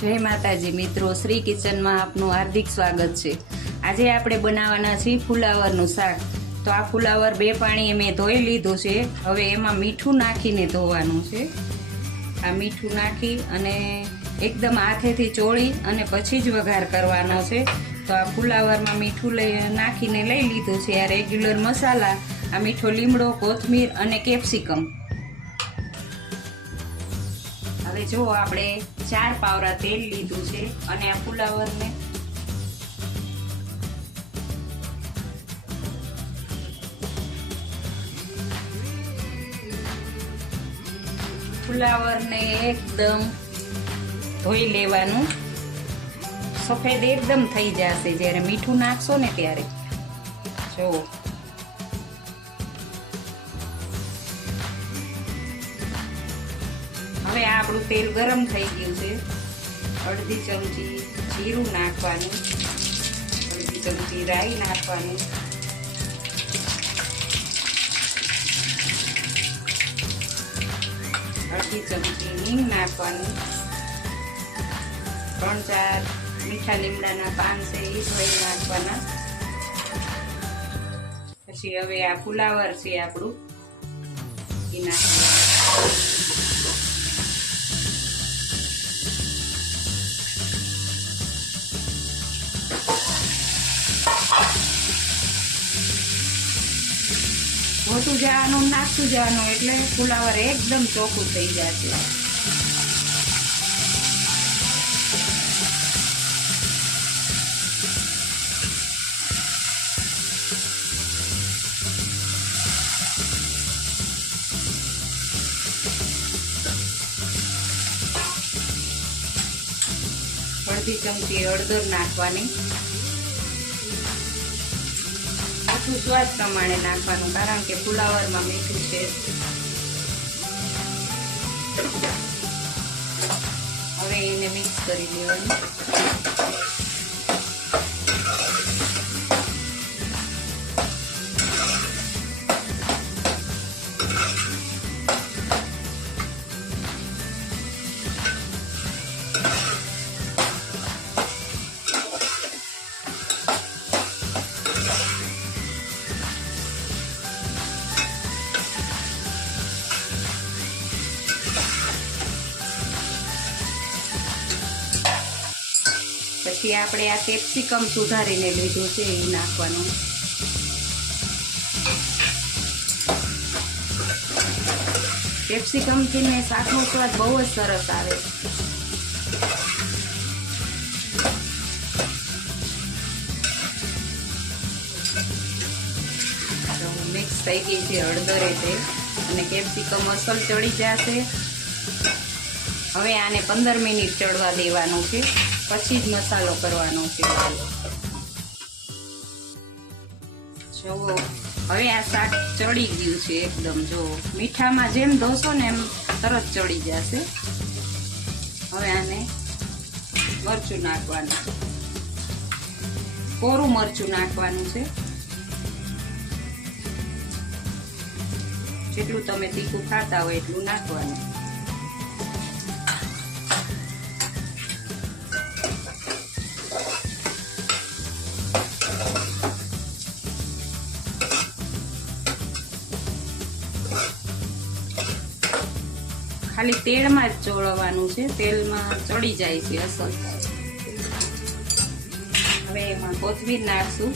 જય માતાજી મિત્રો, શ્રી કિચનમાં આપનું હાર્દિક સ્વાગત છે। આજે આપણે બનાવવાના છીએ ફુલાવરનું શાક। તો આ ફુલાવર 2 પાણીએ મેં ધોઈ લીધું છે। હવે એમાં મીઠું નાખીને ધોવાનું છે। આ મીઠું નાખી અને એકદમ હાથેથી ચોળી અને પછી જ વઘાર કરવાનો છે। તો આ ફુલાવરમાં મીઠું નાખીને લઈ લીધું છે। આ રેગ્યુલર મસાલા, આ મીઠો લીમડો, કોથમીર અને કેપ્સિકમ। હવે જો આપણે 4 પાવરા તેલ લીધું છે અને આ ફુલાવરને એકદમ ધોઈ લેવાનું। સફેદ એકદમ થઈ જશે જ્યારે મીઠું નાખશો ને ત્યારે। જો હવે આપણું તેલ ગરમ થઈ ગયું છે। અડધી ચમચી જીરું નાખવાનું, અડધી ચમચી રાઈ નાખવાની, અડધી ચમચી હિંગ નાખવાનું, 3-4 મીઠા લીમડાના પાન છે એ ધોઈ નાખવાના। પછી હવે આ ફુલાવર છે આપણું એ નાખવાનું। હોતું જવાનું, નાખતું જવાનું એટલે ફુલાવર એકદમ ચોખ્ખું થઈ જશે। અડધી ચમચી હળદર નાખવાની, સ્વાદ પ્રમાણે નાખવાનું કારણ કે ફુલાવરમાં મીઠું છે। હવે એને મિક્સ કરી દેવાનું। પછી આપણે આ કેપ્સિકમ સુધારીને લીધું છે એ નાખવાનું। કેપ્સિકમથી ને શાકનો સ્વાદ બહુ જ સરસ આવે છે। મિક્સ થઈ ગઈ છે હળદર એટલે અને કેપ્સિકમ અસલ ચડી જશે। હવે આને 15 મિનિટ ચડવા દેવાનું છે, પછી જ મસાલો કરવાનો છે। જો હવે આ શાક ચડી ગયું છે એકદમ। જો મીઠામાં જેમ ધોશો ને એમ તરત ચડી જશે। હવે આને મરચું નાખવાનું, કોરું મરચું નાખવાનું છે, જેટલું તમે તીખું ખાતા હોય એટલું નાખવાનું। ખાલી તેલમાં જ ચોળવાનું છે, તેલમાં ચડી જાય છે અસલ। હવે એમાં કોથમીર નાખશું,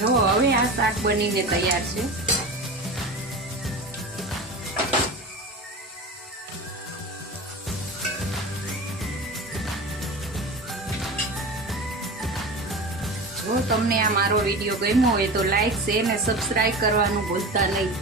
જો હવે આ શાક બનીને તૈયાર છે। જો તમને આ મારો વિડીયો ગમ્યો હોય તો લાઈક, શેર અને સબસ્ક્રાઇબ કરવાનું ભૂલતા નહીં।